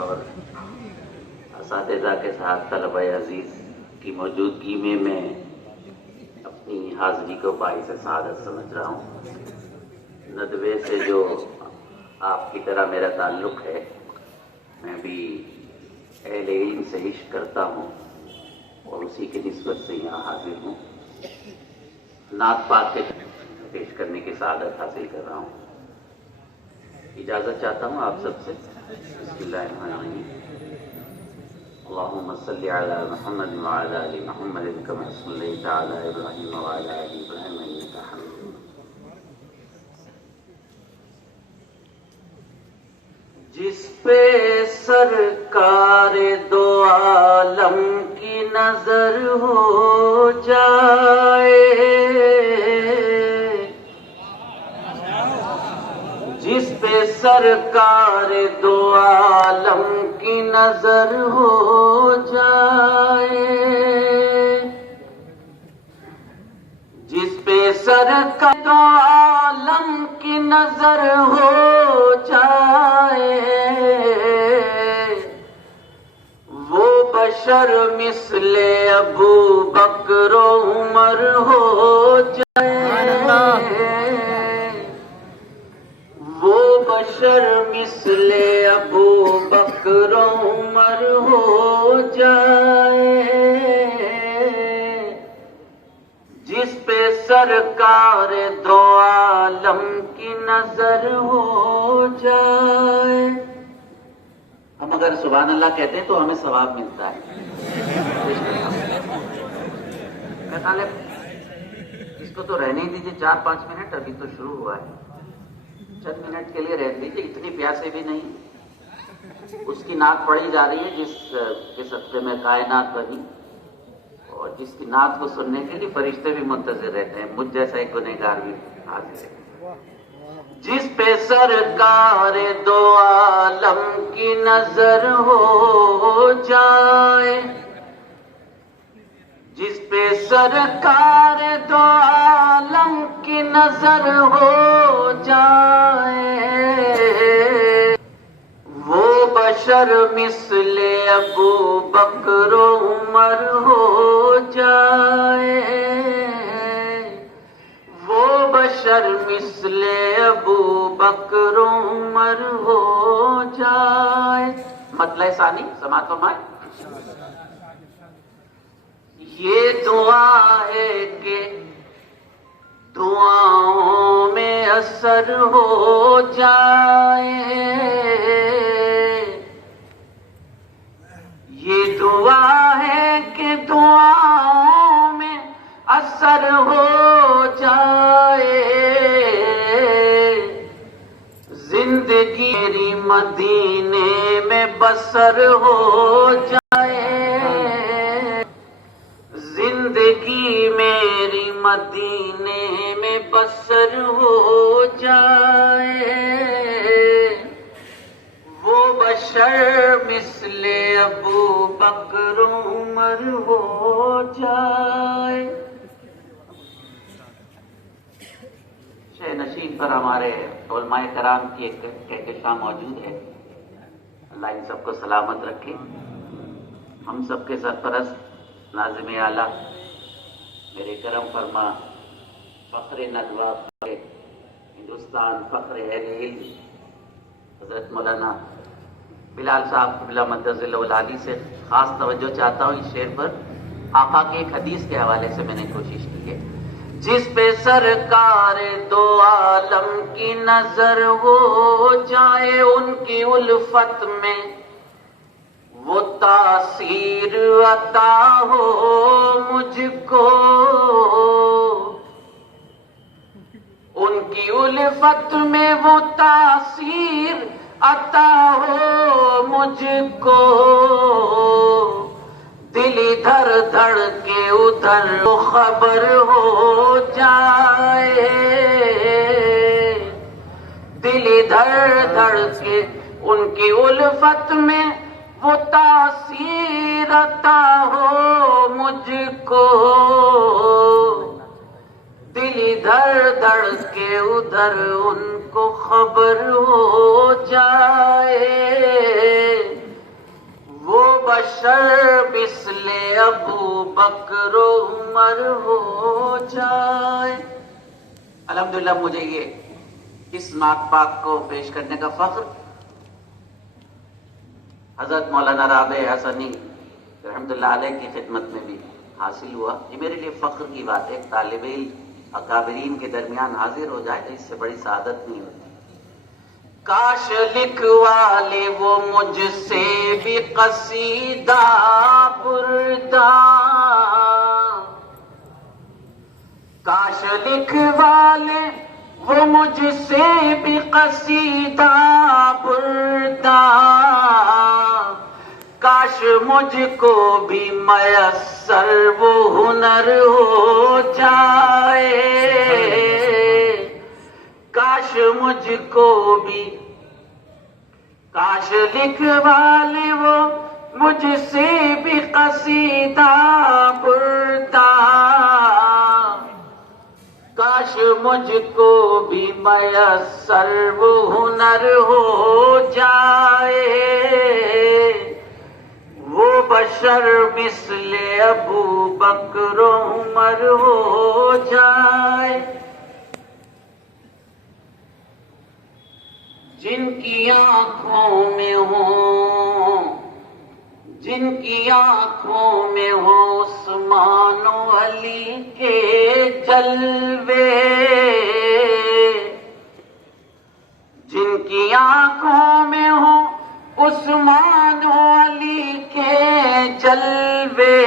اور اساتذہ کے ساتھ طلبہ عزیز کی موجودگی میں اپنی حاضری کو باعث سعادت سمجھ رہا ہوں۔ ندوے سے جو آپ کی طرح میرا تعلق ہے، میں بھی اہل علم سے عشق کرتا ہوں اور اسی کی نسبت سے یہاں حاضر ہوں۔ نعت پاک کے پیش کرنے کی سعادت حاصل کر رہا ہوں۔ اجازت چاہتا ہوں آپ سب سے۔ بسم اللہ الرحمن الرحیم۔ اللہم صلی علی محمد وعلی آل محمد کما صلیت علی ابراہیم وعلی آل ابراہیم انک حمید مجید۔ جس پہ سرکار دو عالم کی نظر ہو جائے، جس پہ سرکار دو عالم کی نظر ہو جائے، جس پہ سرکار دو عالم کی نظر ہو جائے، وہ بشر مثل ابو بکر و عمر ہو جائے، وہ بشر مثل ابو بکر و عمر ہو جائے، جس پہ سرکار دو عالم کی نظر ہو جائے۔ ہم اگر سبحان اللہ کہتے ہیں تو ہمیں ثواب ملتا ہے۔ میرا خیال ہے اس کو تو رہنے ہی دیجیے 4-5 منٹ، ابھی تو شروع ہوا ہے۔ چند منٹ کے لیے رہ لیجیے، اتنی پیاسے بھی نہیں۔ اس کی نعت پڑھی جا رہی ہے جس کے صدقے میں کائنات بنی، اور جس کی نعت کو سننے کے لیے فرشتے بھی منتظر رہتے ہیں، مجھ جیسا ایک گنہگار بھی حاضر ہے۔ جس پہ سرکار دو عالم کی نظر ہو جائے، جس پہ سرکار دو عالم کی نظر ہو جائے، وہ بشر مثل ابو بکر و عمر ہو جائے، وہ بشر مثل ابو بکر و عمر ہو جائے۔ مطلع ثانی سماعت فرمائیں۔ یہ دعا ہے کہ دعاؤں میں اثر ہو جائے، یہ دعا ہے کہ دعاؤں میں اثر ہو جائے، زندگی میری مدینے میں بسر ہو جائے، زندگی میری مدینے میں بسر ہو جائے، وہ بشر مثل ابو بکر عمر ہو جائے۔ شہ نشین پر ہمارے علماء کرام کی ایک کہکشاں موجود ہے، اللہ ان سب کو سلامت رکھے۔ ہم سب کے سرپرست ناظم اعلیٰ میرے کرم فرما فخر ندوہ ہندوستان، فخر اہل علم حضرت مولانا بلال صاحب قبلہ مدظ العالی سے خاص توجہ چاہتا ہوں۔ اس شعر پر آقا کے ایک حدیث کے حوالے سے میں نے کوشش کی ہے۔ جس پہ سرکار دو عالم کی نظر ہو جائے، ان کی الفت میں وہ تاثیر عطا ہو مجھ کو، ان کی الفت میں وہ تاثیر عطا ہو مجھ کو، دل ادھر دھڑ کے ادھر خبر ہو جائے، دل ادھر دھڑ کے ان کی الفت میں وہ تاثیر عطا ہو مجھ کو، دل ادھر دھڑ کے ادھر ان کو خبر ہو جائے، بشر مثل ابو بکر و عمر ہو جائے. الحمدللہ مجھے یہ اس نعت پاک کو پیش کرنے کا فخر حضرت مولانا رابع حسنی رحمتہ اللہ علیہ کی خدمت میں بھی حاصل ہوا. یہ میرے لیے فخر کی بات ہے. طالب علم اکابرین کے درمیان حاضر ہو جائے تو اس سے بڑی سعادت نہیں ہوتی. کاش لکھوا لے وہ مجھ سے بھی قصیدہ بردہ، کاش لکھوا لے وہ مجھ سے بھی قصیدہ بردہ، کاش مجھ کو بھی میسر وہ ہنر ہو جائے، کاش مجھ کو بھی، کاش لکھوا لے وہ مجھ سے بھی قصیدہ بردہ، کاش مجھ کو بھی میسر وہ ہنر ہو جائے. وہ بشر مثل ابو بکر و عمر ہو جائے، جن کی آنکھوں میں ہو، جن کی آنکھوں میں ہو عثمان و علی کے جلوے، جن کی آنکھوں میں ہو عثمان و علی کے جلوے،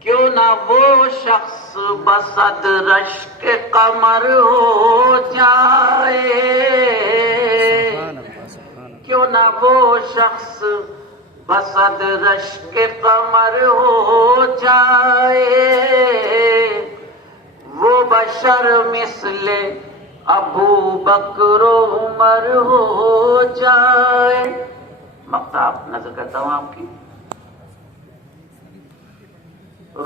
کیوں نہ وہ شخص بصد رشک قمر ہو جائے، کیوں نہ وہ شخص بصد رشک قمر ہو جائے. وہ بشر مثل ابو بکر و عمر ہو جائے. مقطع نظر کرتا ہوں آپ کی.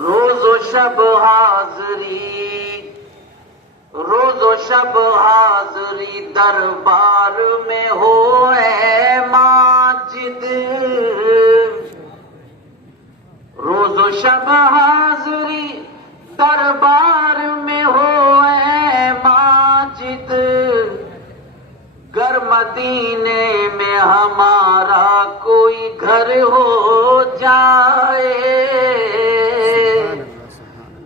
روز و شب حاضری، روز و شب حاضری دربار میں ہو اے ماجد، روز و شب حاضری دربار میں ہو اے ماجد، گر مدینے میں ہمارا کوئی گھر ہو جائے،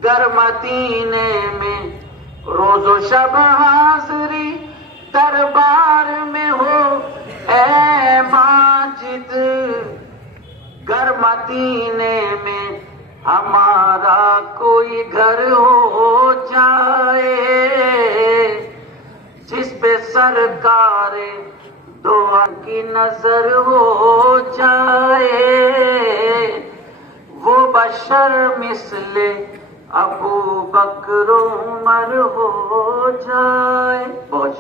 گر مدینے میں روز و شب حاضری دربار میں ہو اے ماجد، گر مدینے میں ہمارا کوئی گھر ہو جائے، جس پہ سرکار دعا کی نظر ہو جائے. وہ بشر مثل ابو بکر و عمر ہو جائے. بہت